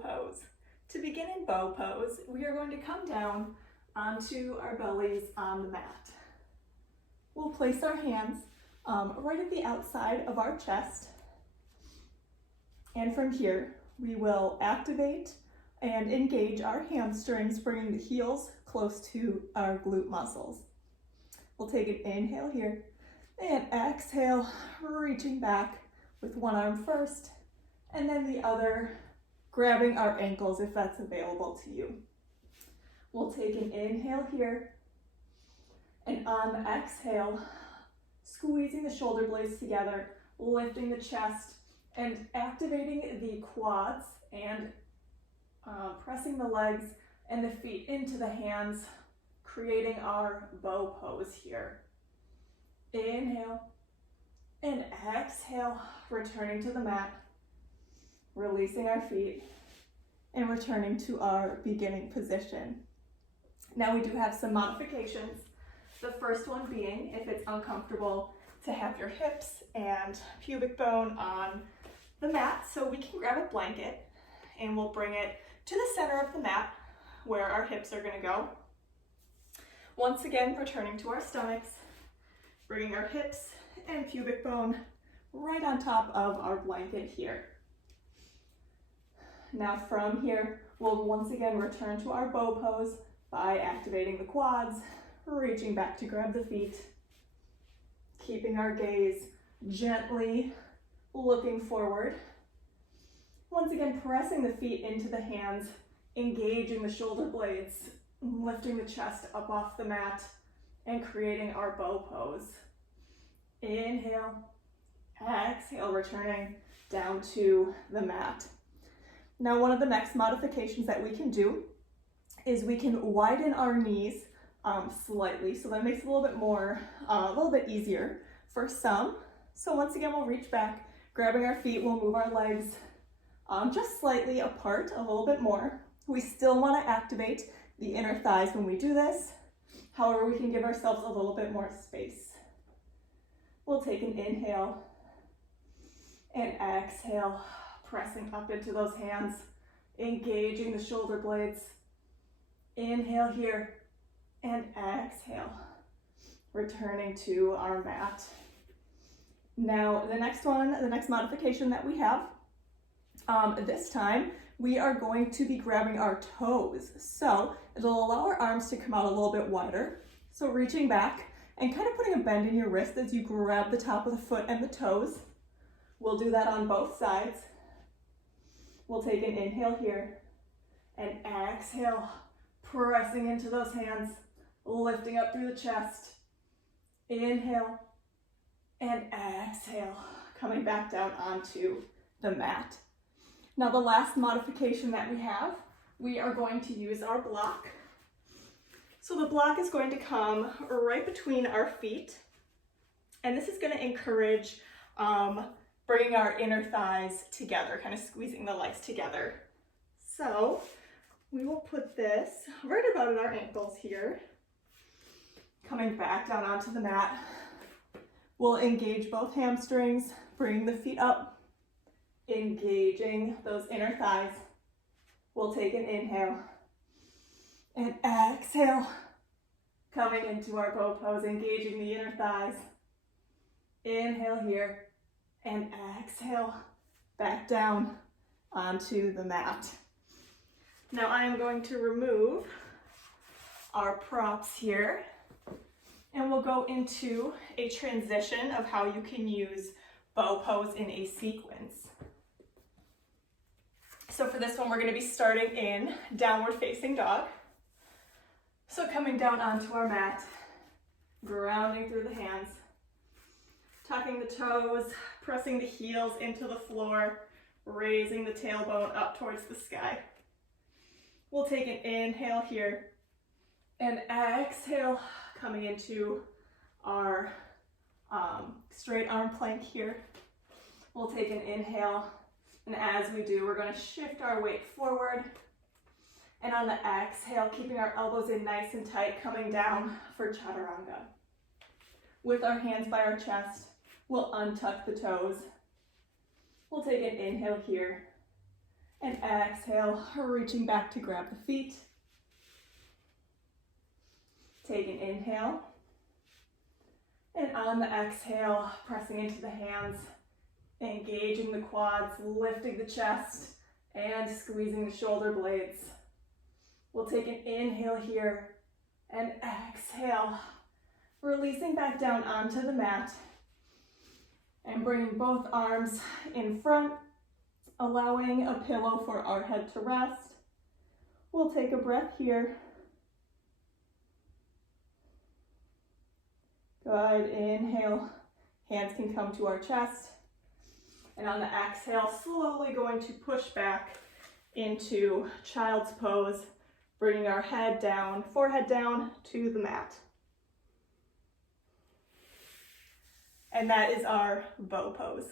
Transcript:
bow pose. To begin in bow pose, we are going to come down onto our bellies on the mat. We'll place our hands right at the outside of our chest. And from here, we will activate and engage our hamstrings, bringing the heels close to our glute muscles. We'll take an inhale here and exhale, reaching back with one arm first, and then the other grabbing our ankles if that's available to you. We'll take an inhale here, and on the exhale, squeezing the shoulder blades together, lifting the chest, and activating the quads and pressing the legs and the feet into the hands, creating our bow pose here. Inhale and exhale, returning to the mat, releasing our feet, and returning to our beginning position. Now we do have some modifications. The first one being, if it's uncomfortable, to have your hips and pubic bone on the mat, so we can grab a blanket and we'll bring it to the center of the mat where our hips are going to go. Once again, returning to our stomachs, bringing our hips and pubic bone right on top of our blanket here. Now from here, we'll once again return to our bow pose by activating the quads, reaching back to grab the feet, keeping our gaze gently looking forward. Once again, pressing the feet into the hands, engaging the shoulder blades, lifting the chest up off the mat, and creating our bow pose. Inhale, exhale, returning down to the mat. Now, one of the next modifications that we can do is we can widen our knees slightly, so that makes it a little bit easier for some. So once again, we'll reach back, grabbing our feet, we'll move our legs just slightly apart, a little bit more. We still want to activate the inner thighs when we do this. However, we can give ourselves a little bit more space. We'll take an inhale and exhale, pressing up into those hands, engaging the shoulder blades. Inhale here and exhale, returning to our mat. Now, the next modification that we have, this time we are going to be grabbing our toes. So it'll allow our arms to come out a little bit wider. So reaching back and kind of putting a bend in your wrist as you grab the top of the foot and the toes. We'll do that on both sides. We'll take an inhale here and exhale, pressing into those hands, lifting up through the chest. Inhale and exhale, coming back down onto the mat. Now the last modification that we are going to use our block. So the block is going to come right between our feet, and this is going to encourage bringing our inner thighs together, kind of squeezing the legs together. So we will put this right about at our ankles here, coming back down onto the mat. We'll engage both hamstrings, bring the feet up, engaging those inner thighs. We'll take an inhale and exhale, coming into our bow pose, engaging the inner thighs. Inhale here and exhale, back down onto the mat. Now I am going to remove our props here, and we'll go into a transition of how you can use bow pose in a sequence. So for this one, we're going to be starting in downward facing dog. So coming down onto our mat, grounding through the hands, tucking the toes, pressing the heels into the floor, raising the tailbone up towards the sky. We'll take an inhale here and exhale, coming into our straight arm plank here. We'll take an inhale, and as we do, we're going to shift our weight forward. And on the exhale, keeping our elbows in nice and tight, coming down for chaturanga. With our hands by our chest, we'll untuck the toes. We'll take an inhale here And exhale, reaching back to grab the feet. Take an inhale. And on the exhale, pressing into the hands, engaging the quads, lifting the chest, and squeezing the shoulder blades. We'll take an inhale here, and exhale, releasing back down onto the mat, and bringing both arms in front, allowing a pillow for our head to rest. We'll take a breath here. Good, inhale, hands can come to our chest. And on the exhale, slowly going to push back into child's pose, bringing our head down, forehead down to the mat. And that is our bow pose.